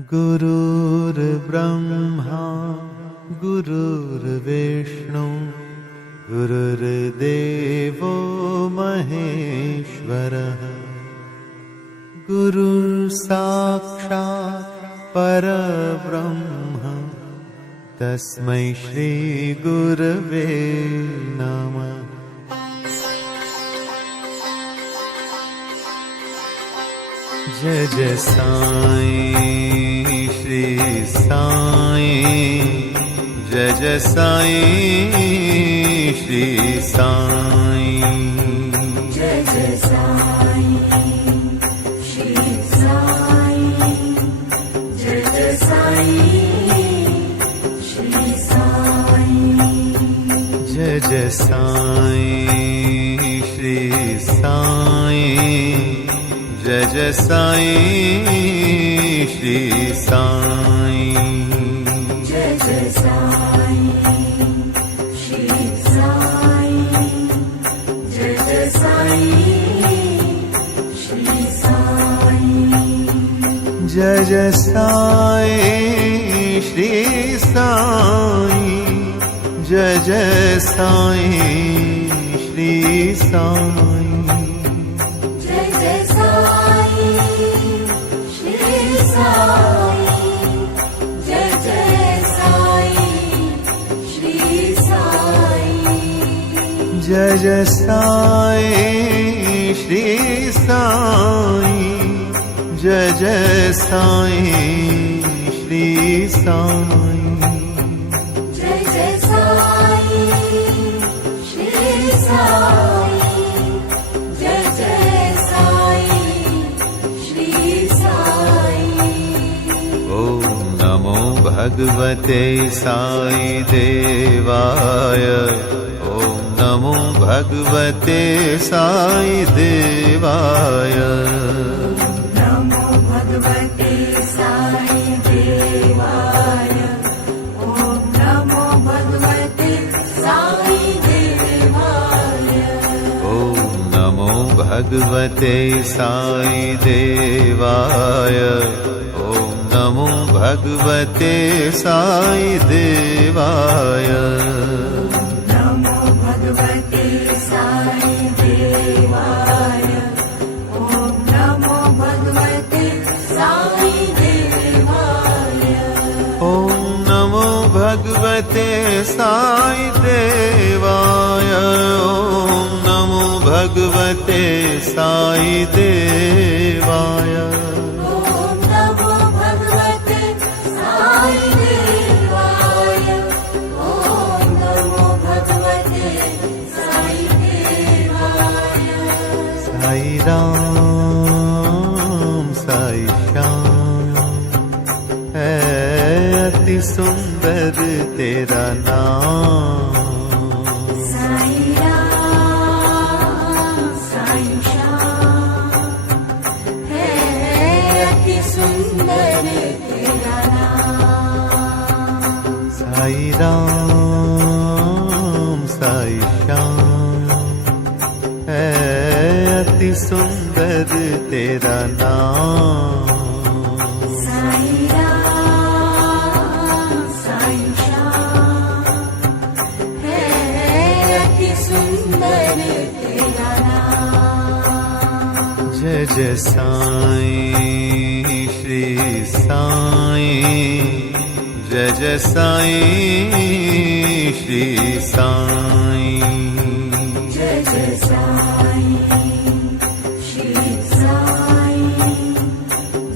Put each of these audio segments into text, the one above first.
गुरुर्ब्रह्मा गुरुर्विष्णु गुरुर्देवो महेश्वरः गुरुर्साक्षात् परब्रह्म तस्मै श्री गुरवे नमः। जय जय साईं श्री साईं, जय जय साईं श्री साईं, जय जय साईं श्री साईं, जय जय साईं श्री साईं, जय जय साईं श्री साईं, जय जय साईं श्री साईं, जय जय साईं श्री साईं, जय जय साईं श्री साईं, जय जय साईं श्री साईं, जय जय साईं श्री साईं, जय जय साईं श्री साईं, जय जय साईं श्री साईं, जय जय साईं श्री साईं, जय जय साईं श्री साईं। ओम नमो भगवते साई देवाय, ओम नमो भगवते साई देवाय, नमो भगवते साई देवाय, ओम नमो भगवते साई देवाय, ओम नमो भगवते साई देवाय, ओम नमो भगवते साई देवाय, नमो भगवते साई देवाय, ओम नमो भगवते साई देवाय, ओम नमो भगवते साई देवाय, ओम नमो भगवते साई देवाय, ओम नमो भगवते साई देवाय, ओम नमो भगवते साई देवाय। साई राम साई श्याम है अति सुंदर तेरा नाम, साई राम साई श्याम है अति सुंदर तेरा नाम, साई राम साई श्याम है अति सुंदर तेरा नाम, साई राम साई श्याम है अति सुंदर तेरा नाम। जय जय साईं श्री साईं, जय जय साईं श्री साईं, जय जय साईं श्री साईं,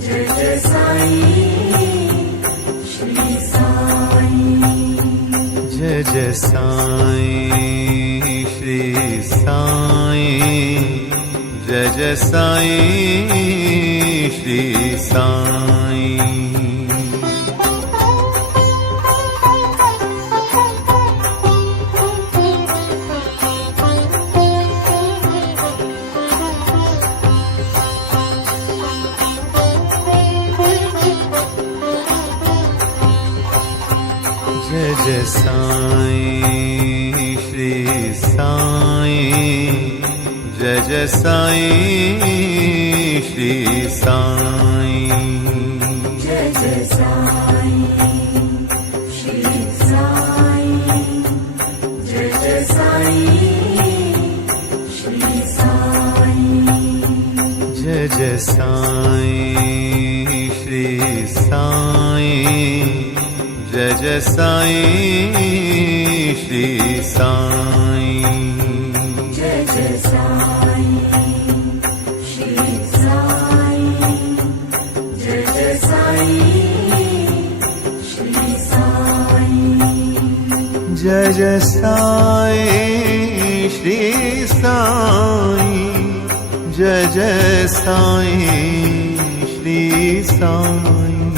जय जय साईं श्री साईं, जय जय साईं श्री साईं, जय जय साईं श्री साईं, जय जय साईं श्री साईं, जय जय साईं श्री साईं, जय जय साई श्री साई जय जय साई श्री साई जय जय साई श्री साई जय जय साई श्री साई जय जय साई श्री साई जय जय साई श्री साई जय जय साई श्री साई जय जय साई श्री साई